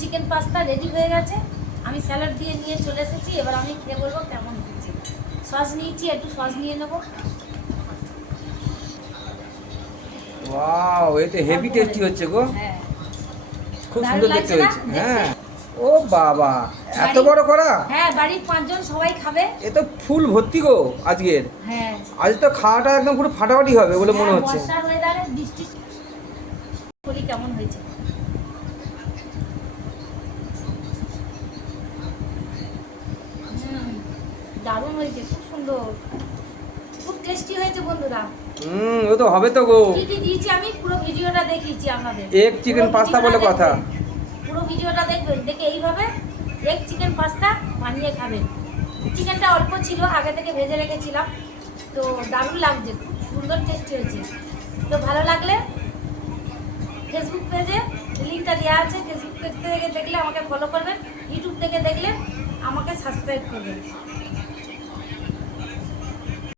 Chicken pasta ready হয়ে গেছে। আমি স্যালাড দিয়ে নিয়ে চলে এসেছি। এবার আমি খেয়ে বলবো কেমন হচ্ছে। সস নিয়েছি, একটু সস নিয়ে নেবো। ওয়াও, এটা হেভি টেস্টি হচ্ছে গো। হ্যাঁ, খুব দারুণ সুন্দর দেখতে লাগছে না হয়েছে। দেখতে? হ্যাঁ। ও বাবা, এত বাড়ি- বড় করা! হ্যাঁ, বাড়ির 5 জন সবাই খাবে। এ তো ফুল ভর্তি গো আজকের। হ্যাঁ, আজ তো খাওয়াটা একদম পুরো ফাটাফাটি হবে বলে মনে হচ্ছে। বর্ষার ওয়েদারে বৃষ্টি করি কেমন হয়েছে। দারুণ হয়েছে, খুব সুন্দর, খুব টেস্টি হয়েছে বন্ধুরা। ও তো হবে তো গো। কি কি দিয়েছি আমি পুরো ভিডিওটা দেখিয়েছি আপনাদের। এগ চিকেন পুরো পাস্তা বলে ভিডিওটা কথা। দেখবেন, পুরো ভিডিওটা দেখবেন, দেখে এইভাবে এগ চিকেন পাস্তা বানিয়ে খাবেন। চিকেনটা অল্প ছিল, আগে থেকে ভেজে রেখেছিলাম, তো দারুণ লাগছে, খুব সুন্দর টেস্টি হয়েছে। তো ভালো লাগলে ফেসবুক পেজে লিঙ্কটা দেওয়া আছে, ফেসবুক পেজ থেকে দেখলে আমাকে ফলো করবেন, ইউটিউব থেকে দেখলে আমাকে সাবস্ক্রাইব করবেন।